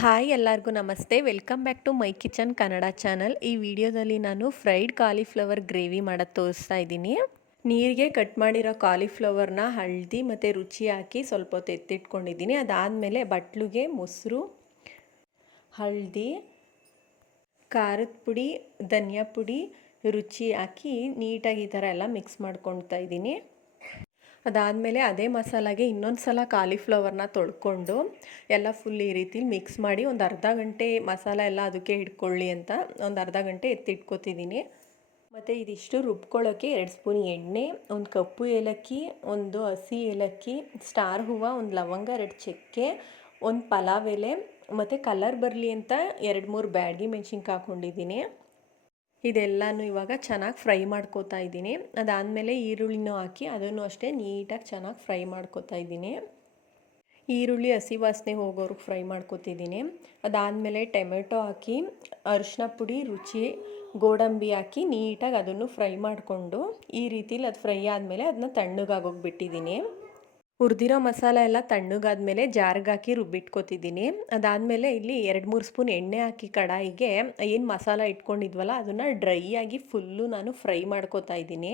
Hi ಎಲ್ಲರಿಗೂ ನಮಸ್ತೆ. Welcome back to my kitchen Kannada channel. ಈ ವಿಡಿಯೋದಲ್ಲಿ ನಾನು ಫ್ರೈಡ್ ಕಾಲಿಫ್ಲವರ್ ಗ್ರೇವಿ ಮಾಡೋದು ತೋರಿಸ್ತಾ ಇದ್ದೀನಿ. ನೀರಿಗೆ ಕಟ್ ಮಾಡಿರೋ ಕಾಲಿಫ್ಲವರ್ನ ಹಳದಿ ಮತ್ತು ರುಚಿ ಹಾಕಿ ಸ್ವಲ್ಪ ಹೊತ್ತು ಎತ್ತಿಟ್ಕೊಂಡಿದ್ದೀನಿ. ಅದಾದಮೇಲೆ ಬಟ್ಲಿಗೆ ಮೊಸರು, ಹಳದಿ, ಖಾರದ ಪುಡಿ, ಧನಿಯಾ ಪುಡಿ, ರುಚಿ ಹಾಕಿ ನೀಟಾಗಿ ಈ ಥರ ಎಲ್ಲ ಮಿಕ್ಸ್ ಮಾಡ್ಕೊಳ್ತಾ ಇದ್ದೀನಿ. ಅದಾದಮೇಲೆ ಅದೇ ಮಸಾಲಾಗೆ ಇನ್ನೊಂದು ಸಲ ಕಾಲಿಫ್ಲವರ್ನ ತೊಳ್ಕೊಂಡು ಎಲ್ಲ ಫುಲ್ ಈ ರೀತಿ ಮಿಕ್ಸ್ ಮಾಡಿ ಒಂದು ಅರ್ಧ ಗಂಟೆ ಮಸಾಲ ಎಲ್ಲ ಅದಕ್ಕೆ ಹಿಡ್ಕೊಳ್ಳಿ ಅಂತ ಒಂದು ಅರ್ಧ ಗಂಟೆ ಎತ್ತಿಟ್ಕೊತಿದ್ದೀನಿ. ಮತ್ತು ಇದಿಷ್ಟು ರುಬ್ಕೊಳ್ಳೋಕ್ಕೆ 2 ಸ್ಪೂನ್ ಎಣ್ಣೆ, ಒಂದು ಕಪ್ಪು ಏಲಕ್ಕಿ, ಒಂದು ಹಸಿ ಏಲಕ್ಕಿ, ಸ್ಟಾರ್ ಹೂವು, ಒಂದು ಲವಂಗ, 2 ಚಕ್ಕೆ, ಒಂದು ಪಲಾವ್ ಎಲೆ ಮತ್ತು ಕಲರ್ ಬರಲಿ ಅಂತ 2-3 ಬ್ಯಾಡಗಿ ಮೆಣಸಿನ್ಕಾಯಿ ಹಾಕ್ಕೊಂಡಿದ್ದೀನಿ. ಇದೆಲ್ಲನೂ ಇವಾಗ ಚೆನ್ನಾಗಿ ಫ್ರೈ ಮಾಡ್ಕೋತಾ ಇದ್ದೀನಿ. ಅದಾದಮೇಲೆ ಈರುಳ್ಳಿನೂ ಹಾಕಿ ಅದನ್ನು ಅಷ್ಟೇ ನೀಟಾಗಿ ಚೆನ್ನಾಗಿ ಫ್ರೈ ಮಾಡ್ಕೋತಾ ಇದ್ದೀನಿ. ಈರುಳ್ಳಿ ಹಸಿ ವಾಸನೆ ಹೋಗೋರ್ಗೆ ಫ್ರೈ ಮಾಡ್ಕೋತಿದ್ದೀನಿ. ಅದಾದಮೇಲೆ ಟೊಮೆಟೊ ಹಾಕಿ ಅರಿಶಿನ ಪುಡಿ, ರುಚಿ, ಗೋಡಂಬಿ ಹಾಕಿ ನೀಟಾಗಿ ಅದನ್ನು ಫ್ರೈ ಮಾಡಿಕೊಂಡು ಈ ರೀತಿಲಿ ಅದು ಫ್ರೈ ಆದಮೇಲೆ ಅದನ್ನ ತಣ್ಣಗಾಗೋಗಿ ಬಿಟ್ಟಿದ್ದೀನಿ. ಹುರಿದಿರೋ ಮಸಾಲ ಎಲ್ಲ ತಣ್ಣಗಾದ್ಮೇಲೆ ಜಾರ್ಗೆ ಹಾಕಿ ರುಬ್ಬಿಟ್ಕೊತಿದ್ದೀನಿ. ಅದಾದಮೇಲೆ ಇಲ್ಲಿ 2-3 ಸ್ಪೂನ್ ಎಣ್ಣೆ ಹಾಕಿ ಕಡಾಯಿಗೆ ಏನು ಮಸಾಲ ಇಟ್ಕೊಂಡಿದ್ವಲ್ಲ ಅದನ್ನು ಡ್ರೈ ಆಗಿ ಫುಲ್ಲು ನಾನು ಫ್ರೈ ಮಾಡ್ಕೋತಾ ಇದ್ದೀನಿ.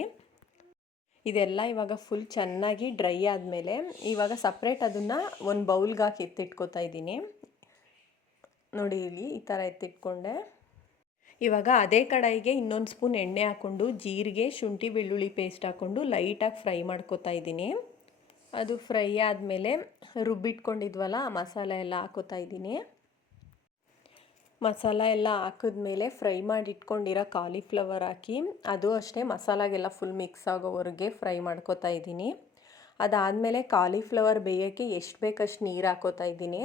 ಇದೆಲ್ಲ ಇವಾಗ ಫುಲ್ ಚೆನ್ನಾಗಿ ಡ್ರೈ ಆದಮೇಲೆ ಇವಾಗ ಸಪ್ರೇಟ್ ಅದನ್ನು ಒಂದು ಬೌಲ್ಗೆ ಹಾಕಿ ಎತ್ತಿಟ್ಕೋತಾ ಇದ್ದೀನಿ. ನೋಡಿ ಇಲ್ಲಿ ಈ ಥರ ಎತ್ತಿಟ್ಕೊಂಡೆ. ಇವಾಗ ಅದೇ ಕಡಾಯಿಗೆ ಇನ್ನೊಂದು ಸ್ಪೂನ್ ಎಣ್ಣೆ ಹಾಕ್ಕೊಂಡು ಜೀರಿಗೆ, ಶುಂಠಿ, ಬೆಳ್ಳುಳ್ಳಿ ಪೇಸ್ಟ್ ಹಾಕ್ಕೊಂಡು ಲೈಟಾಗಿ ಫ್ರೈ ಮಾಡ್ಕೋತಾ ಇದ್ದೀನಿ. ಅದು ಫ್ರೈ ಆದಮೇಲೆ ರುಬ್ಬಿಟ್ಕೊಂಡಿದ್ವಲ್ಲ ಮಸಾಲ ಎಲ್ಲ ಹಾಕೋತಾ ಇದ್ದೀನಿ. ಮಸಾಲ ಎಲ್ಲ ಹಾಕಿದ್ಮೇಲೆ ಫ್ರೈ ಮಾಡಿ ಇಟ್ಕೊಂಡಿರೋ ಕಾಲಿಫ್ಲವರ್ ಹಾಕಿ ಅದು ಅಷ್ಟೇ ಮಸಾಲಾಗೆಲ್ಲ ಫುಲ್ ಮಿಕ್ಸ್ ಆಗೋವರೆಗೆ ಫ್ರೈ ಮಾಡ್ಕೋತಾ ಇದ್ದೀನಿ. ಅದಾದಮೇಲೆ ಕಾಲಿಫ್ಲವರ್ ಬೇಯೋಕ್ಕೆ ಎಷ್ಟು ಬೇಕಷ್ಟು ನೀರು ಹಾಕೋತಾ ಇದ್ದೀನಿ.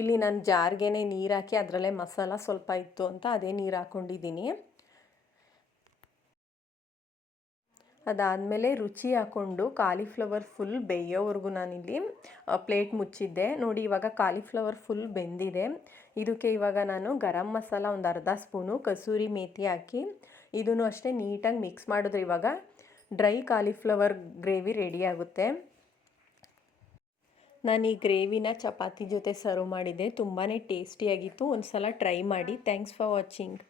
ಇಲ್ಲಿ ನಾನು ಜಾರ್ಗೆ ನೀರು ಹಾಕಿ ಅದರಲ್ಲೇ ಮಸಾಲ ಸ್ವಲ್ಪ ಇತ್ತು ಅಂತ ಅದೇ ನೀರು ಹಾಕ್ಕೊಂಡಿದ್ದೀನಿ. ಅದಾದಮೇಲೆ ರುಚಿ ಹಾಕ್ಕೊಂಡು ಕಾಲಿಫ್ಲವರ್ ಫುಲ್ ಬೇಯೋವರೆಗೂ ನಾನಿಲ್ಲಿ ಪ್ಲೇಟ್ ಮುಚ್ಚಿದ್ದೆ. ನೋಡಿ ಇವಾಗ ಕಾಲಿಫ್ಲವರ್ ಫುಲ್ ಬೆಂದಿದೆ. ಇದಕ್ಕೆ ಇವಾಗ ನಾನು ಗರಂ ಮಸಾಲ ಒಂದು ಅರ್ಧ ಸ್ಪೂನು, ಕಸೂರಿ ಮೇಥಿ ಹಾಕಿ ಇದನ್ನು ಅಷ್ಟೇ ನೀಟಾಗಿ ಮಿಕ್ಸ್ ಮಾಡಿದ್ರೆ ಇವಾಗ ಡ್ರೈ ಕಾಲಿಫ್ಲವರ್ ಗ್ರೇವಿ ರೆಡಿ ಆಗುತ್ತೆ. ನಾನು ಈ ಗ್ರೇವಿನ ಚಪಾತಿ ಜೊತೆ ಸರ್ವ್ ಮಾಡಿದ್ದೆ. ತುಂಬಾ ಟೇಸ್ಟಿಯಾಗಿತ್ತು. ಒಂದು ಸಲ ಟ್ರೈ ಮಾಡಿ. Thanks for watching.